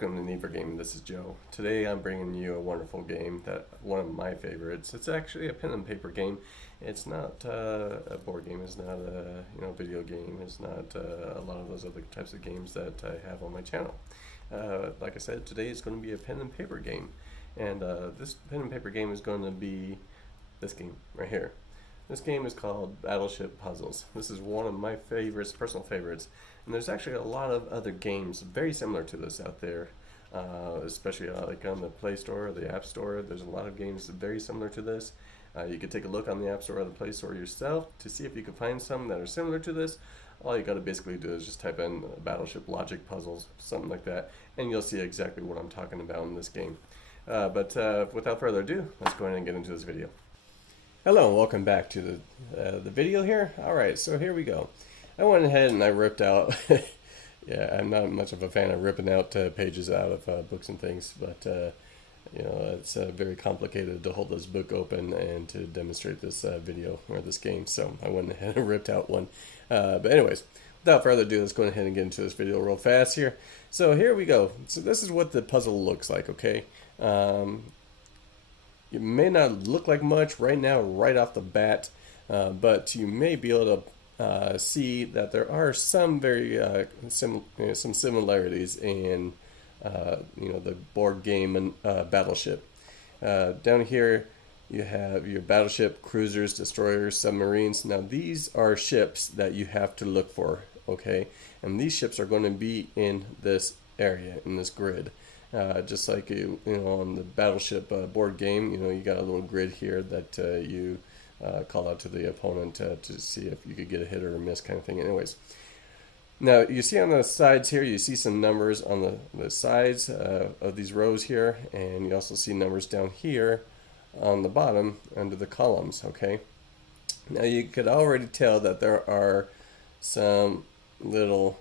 welcome to Need for Gaming. This is Joe. Today I'm bringing you a wonderful game that one of my favorites. It's actually a pen and paper game. It's not a board game. It's not a video game. It's not a lot of those other types of games that I have on my channel. Like I said, today is going to be a pen and paper game, and this pen and paper game is going to be this game right here. This game is called Battleship Puzzles. This is one of my favorites, personal favorites, and there's actually a lot of other games very similar to this out there, especially like on the Play Store or the App Store. There's a lot of games very similar to this. You could take a look on the App Store or the Play Store yourself to see if you can find some that are similar to this. All you got to basically do is just type in Battleship Logic Puzzles, something like that, and you'll see exactly what I'm talking about in this game. But without further ado, let's go ahead and get into this video. Hello and welcome back to the video here. Alright, so here we go. I went ahead and I ripped out, yeah, I'm not much of a fan of ripping out pages out of books and things, but it's very complicated to hold this book open and to demonstrate this video or this game, so I went ahead and ripped out one. But anyways, without further ado, let's go ahead and get into this video real fast here. So here we go. So this is what the puzzle looks like, okay? It may not look like much right now, right off the bat, but you may be able to see that there are some very some similarities in the board game and Battleship. Down here you have your battleship, cruisers, destroyers, submarines. Now these are ships that you have to look for, okay? And these ships are going to be in this area, in this grid. Just like on the Battleship board game, you got a little grid here that you call out to the opponent to see if you could get a hit or a miss kind of thing. Anyways, now you see on the sides here, you see some numbers on the sides of these rows here, and you also see numbers down here on the bottom under the columns, okay? Now you could already tell that there are some little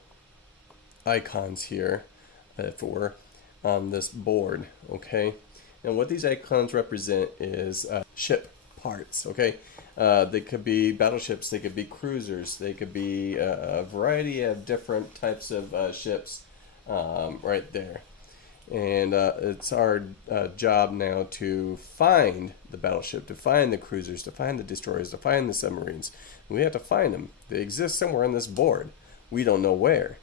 icons here for on this board, okay? And what these icons represent is ship parts, okay? They could be battleships, they could be cruisers, they could be a variety of different types of ships right there. And it's our job now to find the battleship, to find the cruisers, to find the destroyers, to find the submarines. We have to find them. They exist somewhere on this board. We don't know where,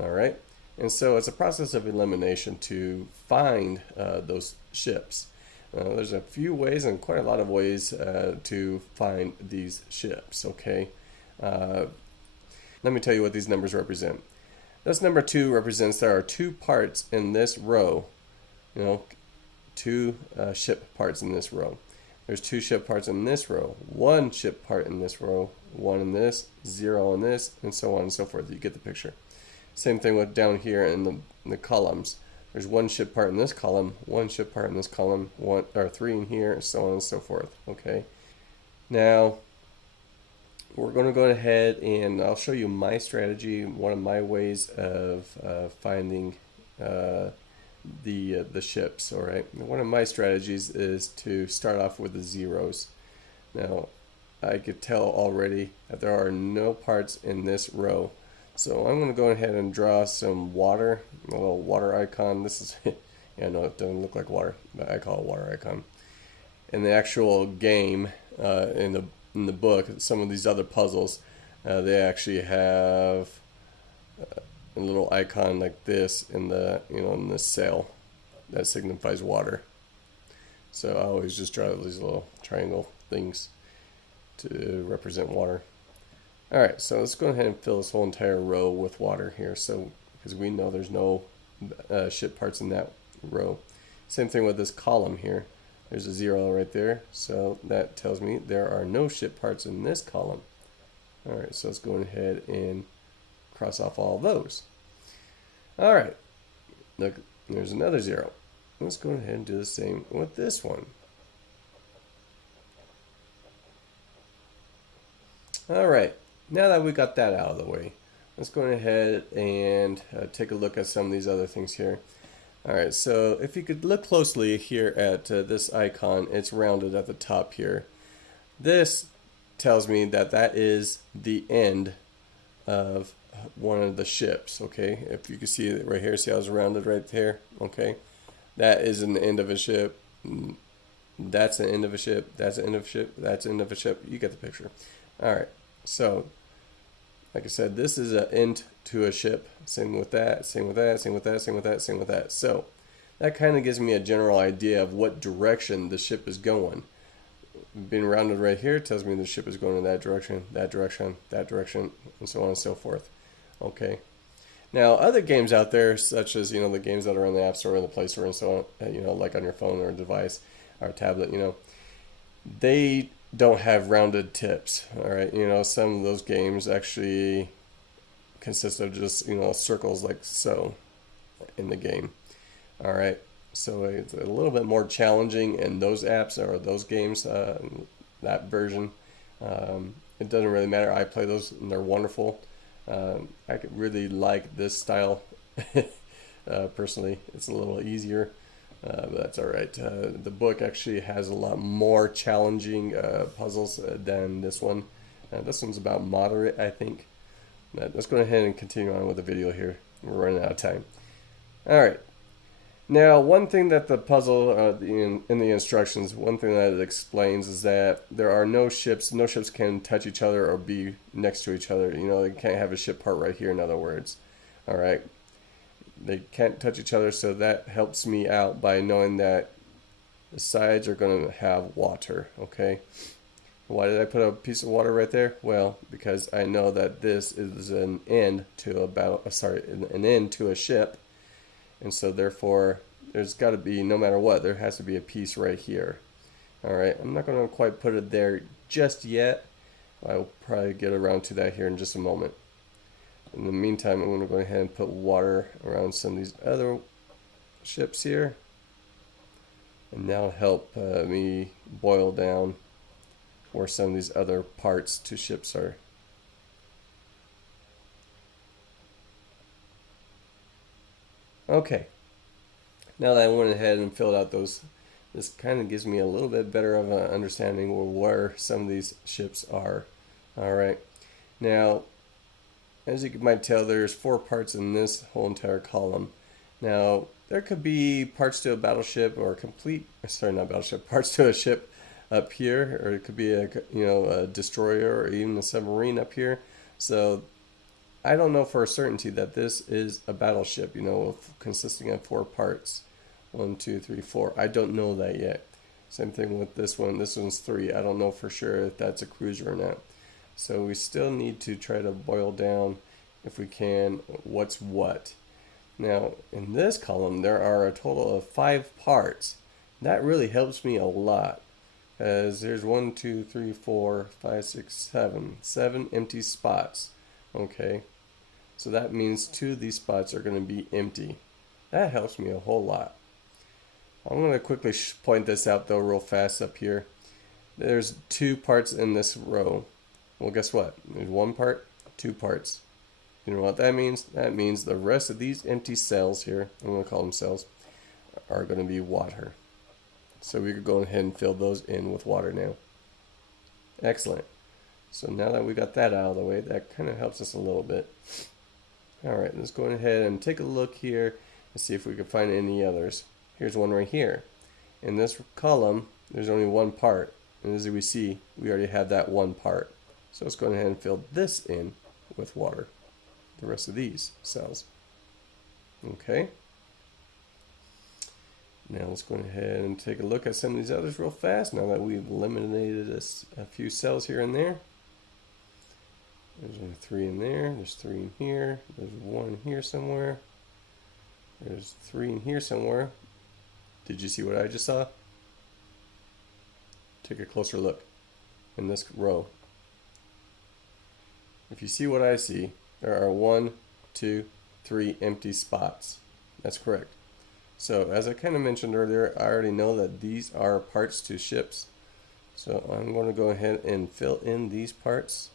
all right? And so it's a process of elimination to find those ships. There's a few ways and quite a lot of ways to find these ships, okay? Let me tell you what these numbers represent. This number 2 represents there are 2 parts in this row, 2 ship parts in this row. There's 2 ship parts in this row, 1 ship part in this row, 1 in this, 0 in this, and so on and so forth. You get the picture. Same thing with down here in the columns. There's 1 ship part in this column, 1 ship part in this column, 1 or 3 in here, so on and so forth. Okay. Now we're going to go ahead and I'll show you my strategy, one of my ways of finding the ships. All right. One of my strategies is to start off with the zeros. Now I could tell already that there are no parts in this row. So I'm going to go ahead and draw some water, a little water icon. This is, yeah, no, it doesn't look like water, but I call it water icon. In the actual game, in the book, some of these other puzzles, they actually have a little icon like this in the in the sail that signifies water. So I always just draw these little triangle things to represent water. Alright, so let's go ahead and fill this whole entire row with water here, so because we know there's no ship parts in that row. Same thing with this column here. There's a 0 right there, so that tells me there are no ship parts in this column. Alright, so let's go ahead and cross off all of those. Alright, look, there's another 0. Let's go ahead and do the same with this one. Alright. Now that we got that out of the way, let's go ahead and take a look at some of these other things here. Alright, so if you could look closely here at this icon, it's rounded at the top here. This tells me that that is the end of one of the ships. Okay, if you can see it right here, see how it's rounded right there. Okay, that is an end of a ship. That's the end of a ship. That's the end of a ship. That's the end of a ship. You get the picture. All right. So, like I said, this is an end to a ship. Same with that. Same with that. Same with that. Same with that. Same with that. So, that kind of gives me a general idea of what direction the ship is going. Being rounded right here tells me the ship is going in that direction, that direction, that direction, and so on and so forth. Okay. Now, other games out there, such as the games that are on the App Store and the Play Store and so on, like on your phone or device or tablet, they don't have rounded tips. All right, some of those games actually consist of just circles like so in the game. All right, so it's a little bit more challenging in those apps or those games, that version. It doesn't really matter. I play those and they're wonderful. I could really like this style personally. It's a little easier, but that's all right. The book actually has a lot more challenging puzzles than this one. This one's about moderate, I think. But let's go ahead and continue on with the video here. We're running out of time. All right. Now, one thing that the puzzle, in the instructions, one thing that it explains is that there are no ships. No ships can touch each other or be next to each other. They can't have a ship part right here, in other words. All right. They can't touch each other, so that helps me out by knowing that the sides are going to have water. Okay. Why did I put a piece of water right there? Well, because I know that this is an end to an end to a ship. And so therefore, there's got to be, no matter what, there has to be a piece right here. All right, I'm not going to quite put it there just yet. I'll probably get around to that here in just a moment. In the meantime, I'm going to go ahead and put water around some of these other ships here. And that'll help me boil down where some of these other parts to ships are. Okay, now that I went ahead and filled out those, this kind of gives me a little bit better of an understanding of where some of these ships are. All right, now, as you might tell, there's 4 parts in this whole entire column. Now, there could be parts to a battleship or parts to a ship up here, or it could be a destroyer or even a submarine up here. So I don't know for a certainty that this is a battleship, consisting of 4 parts. 1, 2, 3, 4. I don't know that yet. Same thing with this one. This one's 3. I don't know for sure if that's a cruiser or not. So we still need to try to boil down, if we can, what's what. Now, in this column, there are a total of 5 parts. That really helps me a lot, as there's 1, 2, 3, 4, 5, 6, 7 empty spots. Okay. So that means 2 of these spots are going to be empty. That helps me a whole lot. I'm going to quickly point this out though real fast up here. There's 2 parts in this row. Well, guess what? There's 1 part, 2 parts. You know what that means? That means the rest of these empty cells here, I'm going to call them cells, are going to be water. So we could go ahead and fill those in with water now. Excellent. So now that we got that out of the way, that kind of helps us a little bit. All right, let's go ahead and take a look here and see if we can find any others. Here's one right here. In this column, there's only 1 part. And as we see, we already have that 1 part. So let's go ahead and fill this in with water. The rest of these cells. Okay. Now let's go ahead and take a look at some of these others real fast, now that we've eliminated a few cells here and there. There's only 3 in there. There's 3 in here. There's 1 here somewhere. There's 3 in here somewhere. Did you see what I just saw? Take a closer look in this row. If you see what I see, there are 1, 2, 3 empty spots. That's correct. So as I kind of mentioned earlier, I already know that these are parts to ships. So I'm going to go ahead and fill in these parts.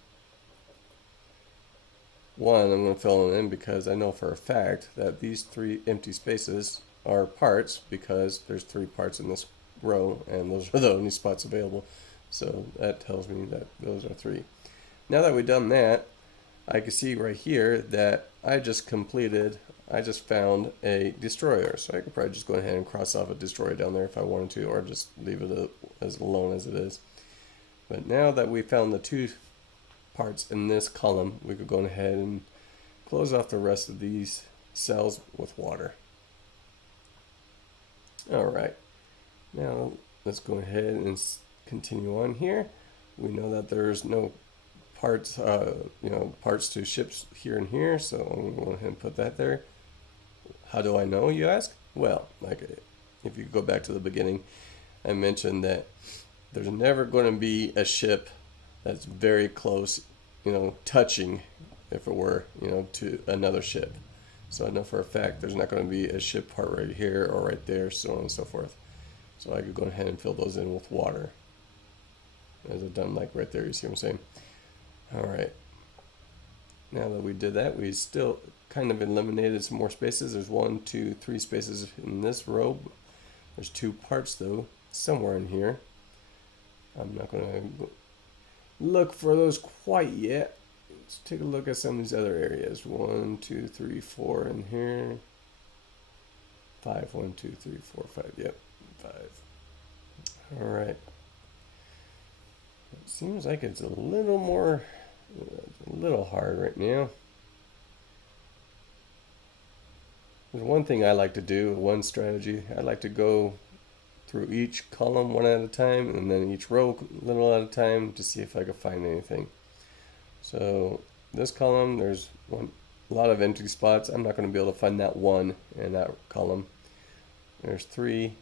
1, I'm going to fill them in because I know for a fact that these 3 empty spaces are parts, because there's 3 parts in this row and those are the only spots available. So that tells me that those are 3. Now that we've done that, I can see right here that I just found a destroyer. So I could probably just go ahead and cross off a destroyer down there if I wanted to, or just leave it as alone as it is. But now that we found the two parts in this column, we could go ahead and close off the rest of these cells with water. Alright, now let's go ahead and continue on here. We know that there's no parts, parts to ships here and here, so I'm going to go ahead and put that there. How do I know, you ask? Well, like if you go back to the beginning, I mentioned that there's never going to be a ship that's very close, touching, if it were, to another ship. So I know for a fact there's not going to be a ship part right here or right there, so on and so forth. So I could go ahead and fill those in with water. As I've done like right there, you see what I'm saying? Alright. Now that we did that, we still kind of eliminated some more spaces. There's 1, 2, 3 spaces in this row. There's 2 parts though, somewhere in here. I'm not going to look for those quite yet. Let's take a look at some of these other areas. 1, 2, 3, 4 in here. 5, 1, 2, 3, 4, 5. Yep, 5. Alright. It seems like it's a little hard right now. There's one thing I like to do, one strategy. I like to go through each column one at a time, and then each row a little at a time to see if I can find anything. So this column, there's a lot of empty spots. I'm not going to be able to find that one in that column. There's 3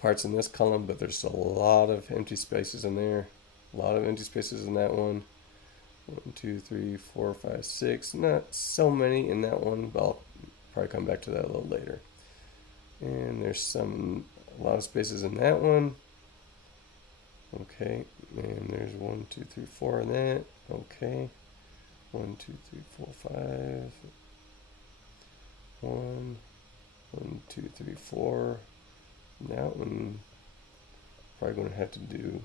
parts in this column, but there's a lot of empty spaces in there. A lot of empty spaces in that one. 1, 2, 3, 4, 5, 6. Not so many in that one, but I'll probably come back to that a little later. And there's a lot of spaces in that one. Okay, and there's 1, 2, 3, 4 in that. Okay, 1, 2, 3, 4, 5. 1, 1, 2, 3, 4. That one, probably going to have to do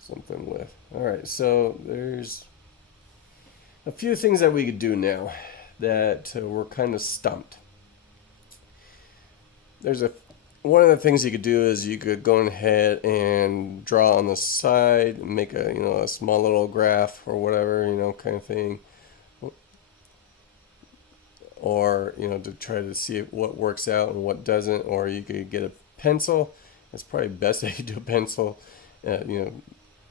something with. Alright, so there's a few things that we could do now that we're kind of stumped. One of the things you could do is you could go ahead and draw on the side, make a small little graph or whatever, kind of thing. Or, to try to see what works out and what doesn't. Or you could get a pencil. It's probably best that you do a pencil,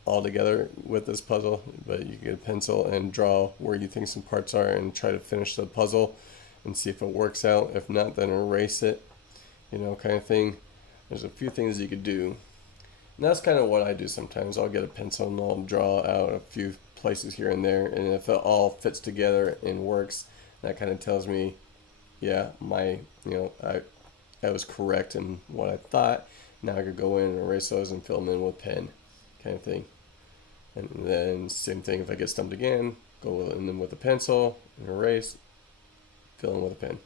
all together with this puzzle. But you get a pencil and draw where you think some parts are and try to finish the puzzle and see if it works out. If not, then erase it. Kind of thing. There's a few things you could do. And that's kind of what I do sometimes. I'll get a pencil and I'll draw out a few places here and there. And if it all fits together and works, that kind of tells me, yeah, I was correct in what I thought. Now I could go in and erase those and fill them in with pen, kind of thing. And then same thing, if I get stumped again, go in with a pencil and erase, fill in with a pen.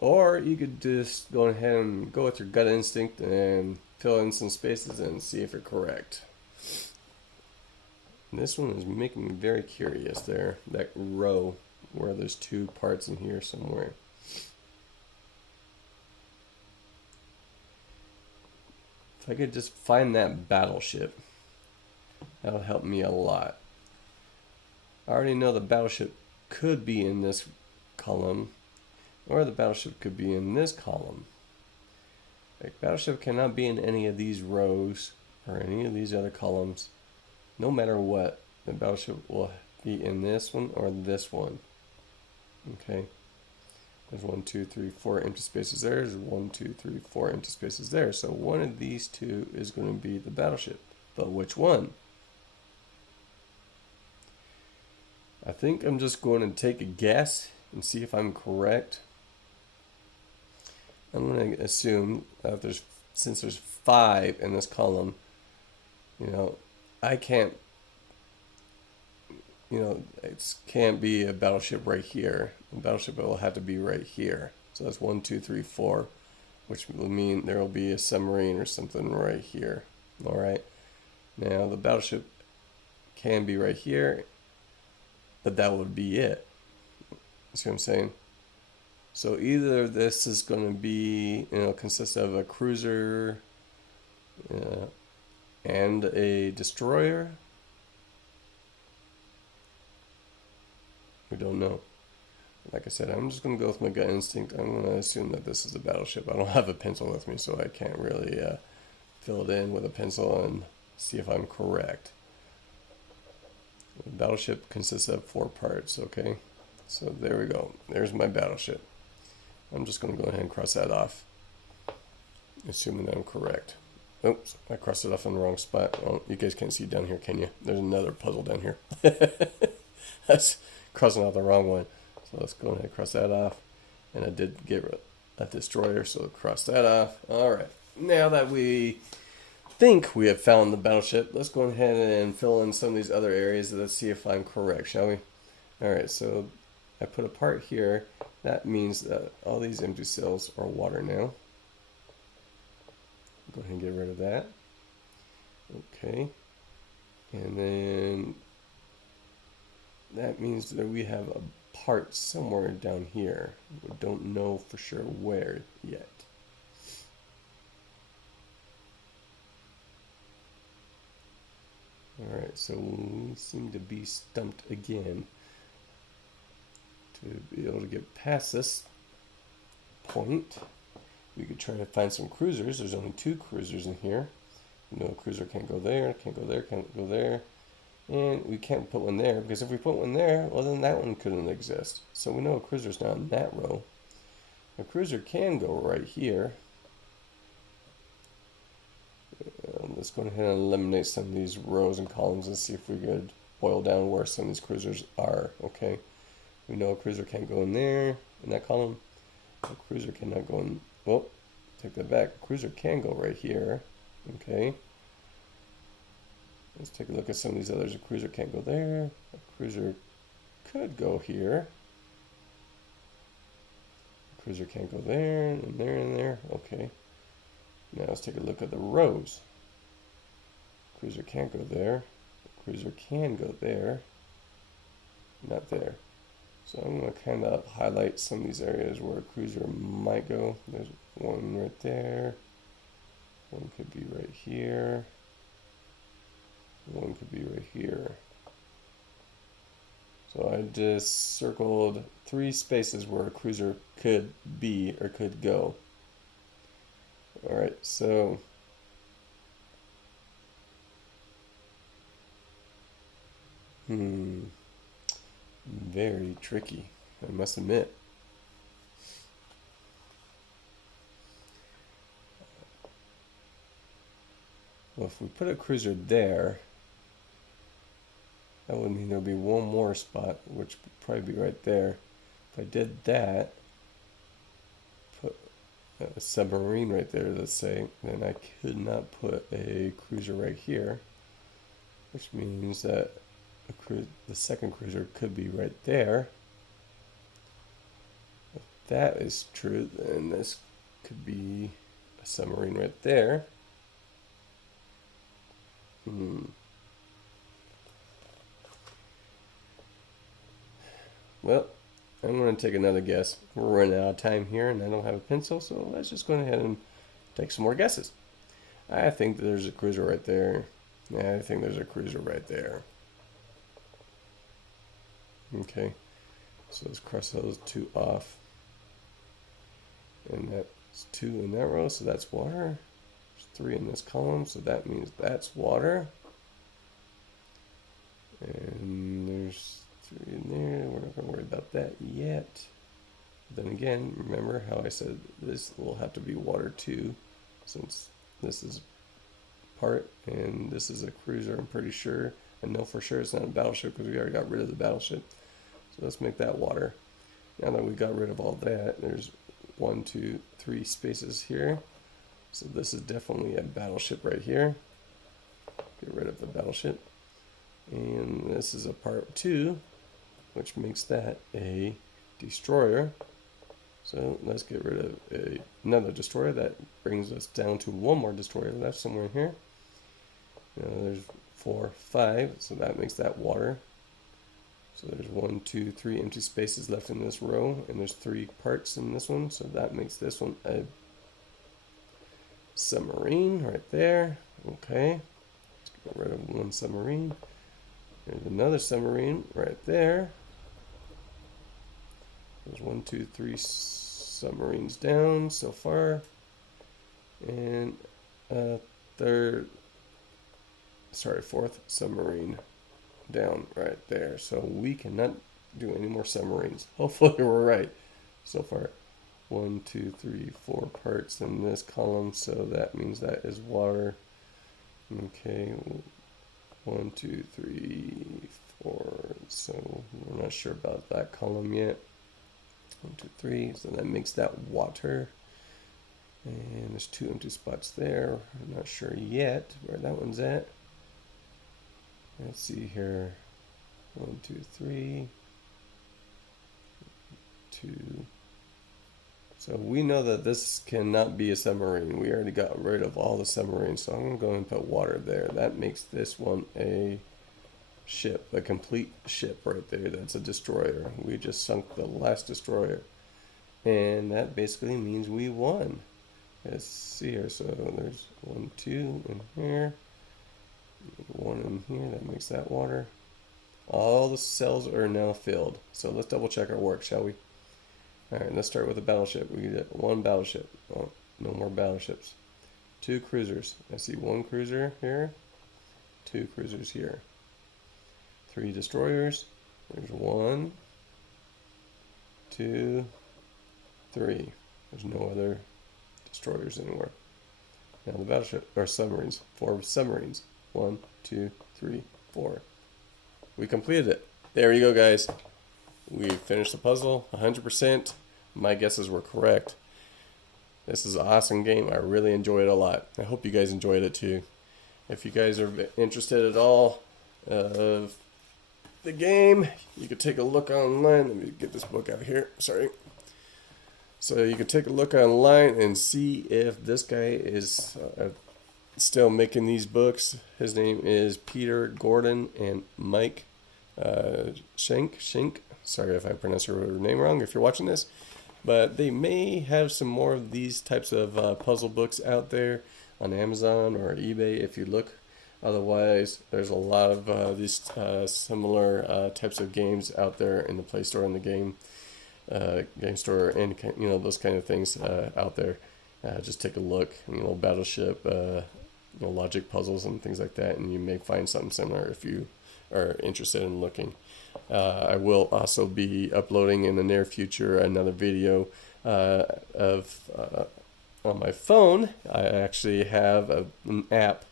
Or you could just go ahead and go with your gut instinct and fill in some spaces and see if you're correct. And this one is making me very curious there, that row where there's 2 parts in here somewhere. If I could just find that battleship, that'll help me a lot. I already know the battleship could be in this column, or the battleship could be in this column. Like, battleship cannot be in any of these rows or any of these other columns. No matter what, the battleship will be in this one or this one. Okay. There's 1, 2, 3, 4 empty spaces there. There's 1, 2, 3, 4 empty spaces there. So one of these 2 is going to be the battleship. But which one? I think I'm just going to take a guess and see if I'm correct. I'm going to assume that since there's 5 in this column, I can't, it can't be a battleship right here. The battleship will have to be right here. So that's 1, 2, 3, 4, which will mean there will be a submarine or something right here. All right. Now the battleship can be right here, but that would be it. See what I'm saying? So either this is going to be, consist of a cruiser uh, and a destroyer. We don't know. Like I said, I'm just going to go with my gut instinct. I'm going to assume that this is a battleship. I don't have a pencil with me, so I can't really fill it in with a pencil and see if I'm correct. The battleship consists of 4 parts, okay? So there we go. There's my battleship. I'm just going to go ahead and cross that off, assuming that I'm correct. Oops, I crossed it off in the wrong spot. Oh, you guys can't see down here, can you? There's another puzzle down here. That's crossing out the wrong one. So let's go ahead and cross that off. And I did get a destroyer, so cross that off. All right. Now that we think we have found the battleship, let's go ahead and fill in some of these other areas. Let's see if I'm correct, shall we? All right, so I put a part here. That means that all these empty cells are water now. Go ahead and get rid of that. Okay. And then that means that we have a part somewhere down here. We don't know for sure where yet. Alright, so we seem to be stumped again. To be able to get past this point, we could try to find some cruisers. There's only 2 cruisers in here. No cruiser can't go there, can't go there, can't go there. And we can't put one there, because if we put one there, well then that one couldn't exist. So we know a cruiser's not in that row. A cruiser can go right here. Let's go ahead and eliminate some of these rows and columns and see if we could boil down where some of these cruisers are, okay? We know a cruiser can't go in there, in that column. A cruiser cannot go in, well, take that back. A cruiser can go right here, okay? Let's take a look at some of these others. A cruiser can't go there. A cruiser could go here. A cruiser can't go there, and there, and there, okay. Now let's take a look at the rows. Cruiser can't go there. Cruiser can go there. Not there. So I'm going to kind of highlight some of these areas where a cruiser might go. There's one right there. One could be right here. One could be right here. So I just circled 3 spaces where a cruiser could be or could go. Alright, so very tricky, I must admit. Well, if we put a cruiser there, that would mean there would be one more spot, which would probably be right there. If I did that, put a submarine right there, let's say, then I could not put a cruiser right here, which means that the second cruiser could be right there. If that is true, then this could be a submarine right there. Well, I'm going to take another guess. We're running out of time here and I don't have a pencil, so let's just go ahead and take some more guesses. I think there's a cruiser right there. Yeah, I think there's a cruiser right there. Okay, so let's cross those 2 off. And that's 2 in that row, so that's water. There's 3 in this column, so that means that's water. And there's 3 in there. We're not going to worry about that yet. Then again, remember how I said this will have to be water too, since this is part and this is a cruiser, I'm pretty sure. I know for sure it's not a battleship because we already got rid of the battleship. So let's make that water. Now that we got rid of all that, there's 1, 2, 3 spaces here. So this is definitely a battleship right here. Get rid of the battleship. And this is a part 2, which makes that a destroyer. So let's get rid of another destroyer. That brings us down to 1 more destroyer left somewhere here. There's 4, 5, so that makes that water. So there's 1, 2, 3 empty spaces left in this row, and there's 3 parts in this one, so that makes this one a submarine right there. Okay, let's get rid of 1 submarine. There's another submarine right there. There's 1, 2, 3 submarines down so far, and fourth submarine down right there. So we cannot do any more submarines. Hopefully we're right so far. 1, 2, 3, 4 parts in this column, so that means that is water. Okay, 1, 2, 3, 4. So we're not sure about that column yet. 1, 2, 3. So that makes that water. And there's 2 empty spots there. I'm not sure yet where that one's at. Let's see here. 1, 2, 3. 2. So we know that this cannot be a submarine. We already got rid of all the submarines. So I'm going to go and put water there. That makes this one a ship, a complete ship right there. That's a destroyer. We just sunk the last destroyer. And that basically means we won. Let's see here. So there's 1, 2 in here. 1 in here. That makes that water. All the cells are now filled. So let's double check our work, shall we? Alright, let's start with a battleship. We get 1 battleship. Oh, no more battleships. 2 cruisers. I see 1 cruiser here. 2 cruisers here. 3 destroyers. There's 1, 2, 3. There's no other destroyers anywhere. Now the battleship, or submarines. 4 submarines. 1, 2, 3, 4. We completed it. There you go, guys. We finished the puzzle 100%. My guesses were correct. This is an awesome game. I really enjoyed it a lot. I hope you guys enjoyed it too. If you guys are interested at all of the game, you could take a look online. Let me get this book out of here. Sorry. So you can take a look online and see if this guy is still making these books. His name is Peter Gordon and Mike Schenk. Sorry if I pronounced your name wrong if you're watching this. But they may have some more of these types of puzzle books out there on Amazon or eBay if you look. Otherwise, there's a lot of these similar types of games out there in the Play Store and the game store, and those kind of things out there. Just take a look. Battleship, logic puzzles and things like that, and you may find something similar if you are interested in looking. I will also be uploading in the near future another video of on my phone. I actually have an app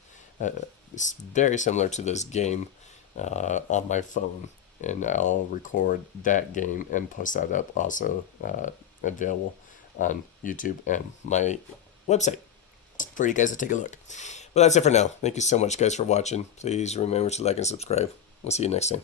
very similar to this game on my phone, and I'll record that game and post that up also available on YouTube and my website for you guys to take a look. But that's it for now. Thank you so much, guys, for watching. Please remember to like and subscribe. We'll see you next time.